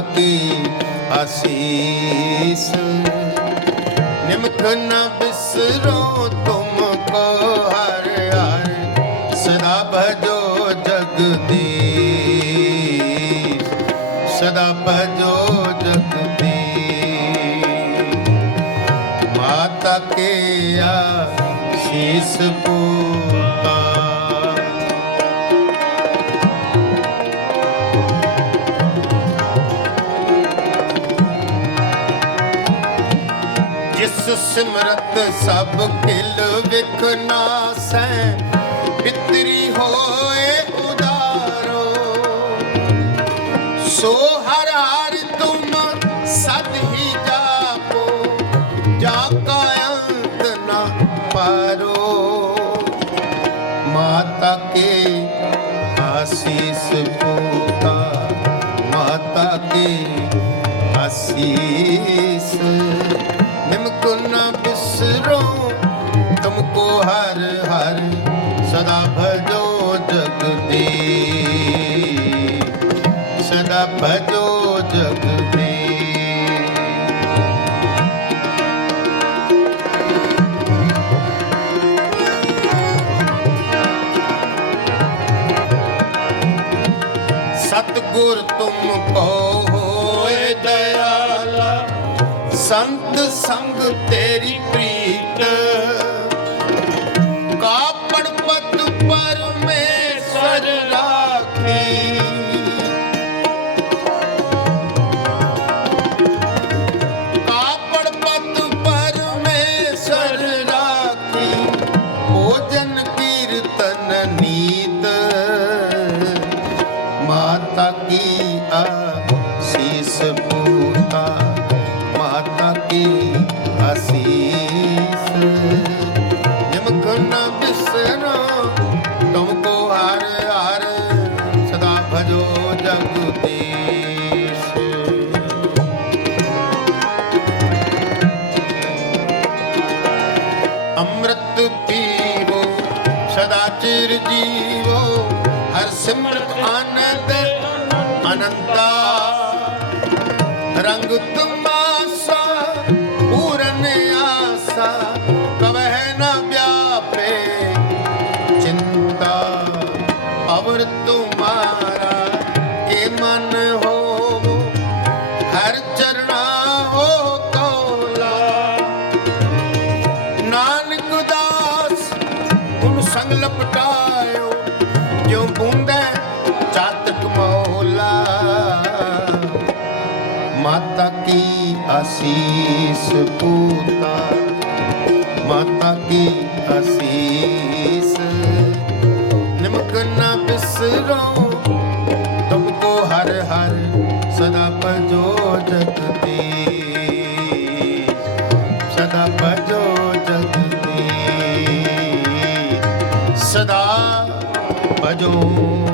ਕੀ ਆਸੀਸ ਨਿਮਕ ਨ ਬਿਸਰੋ ਤੁਮ ਕੋ ਹਰ ਹਰ, ਸਦਾ ਭਜੋ ਜਗਦੀ ਸਦਾ ਭਜੋ ਜਗਦੀਸ਼। ਮਾਤਾ ਕੇ ਆਸ਼ੀਸ ਪੂਤਾ ਜਿਸ ਸਭ ਕਿਲ ਵਿਖ ਨਾਸੈ ਪਿਤਰੀ ਹੋਏ ਉਦਾਰੋ। ਸੋ ਹਰ ਹਰ ਤੁਮ ਸਦ ਹੀ ਜਾਪੋ। ਜਾ ਕਾ ਅੰਤ ਨਾ ਪਾਰੋ। ਮਾਤਾ ਕੇ ਆਸੀਸ ਨਿਮਕ ਨ ਬਿਸਰੋ, ਤੁਮਕੋ ਹਰ ਹਰ ਸਦਾ ਭਜੋ ਜਗਦੀਸ਼ ਸਦਾ ਭਜੋ ਜਗਦੀਸ਼ ਸਤਗੁਰ ਤੁਮ ਕੋ ਸੰਤ ਸੰਗ ਤੇਰੀ ਪ੍ਰੀਤ। ਕਾਪੜ ਪਤ ਪਰਮੇਸ਼ਰ ਰਾਖੀ। ਕਾਪੜ ਪਤ ਪਰਮੇਸ਼ਰ ਰਾਖੀ। ਭੋਜਨ ਸਦਾ ਜੀਵੋ, ਹਰ ਸਿਮਰਤ ਆਨੰਦ ਅਨੰਤਾ ਰੰਗ ਤੁਮਾਸਾ ਪੂਰਨ ਆਸਾ, ਕਵਹਿ ਨ ਵਿਆਪੇ। ਚਿੰਤਾ ਅਵਰ ਤੁਮਾਰਾ, ਕੇ ਮਨ ਹੋਵੋ, ਹਰ ਚਰਣਾ ਹੋ ਕੌਲਾ। ਨਾਨਕ ਦਾਸ ਤੁਮ ਸੰਗ ਲਪਟਾਇਓ ਜਿਉ ਬੂੰਦੈ ਚਾਤਕ ਮੋਲਾ ਮਾਤਾ ਕੀ ਆਸੀਸ ਪੂਤਾ? ਮਾਤਾ ਕੀ ਆਸੀਸ ਨਿਮਕ ਨਾ ਬਿਸਰੋ। ਤੁਮਕੋ ਹਰ ਹਰ ਸਦਾ ਭਜੋ ਜਗਦੀਸ਼ ਸਦਾ ਭਜੋ ਜਗਦੀਸ਼ ਭਜੋ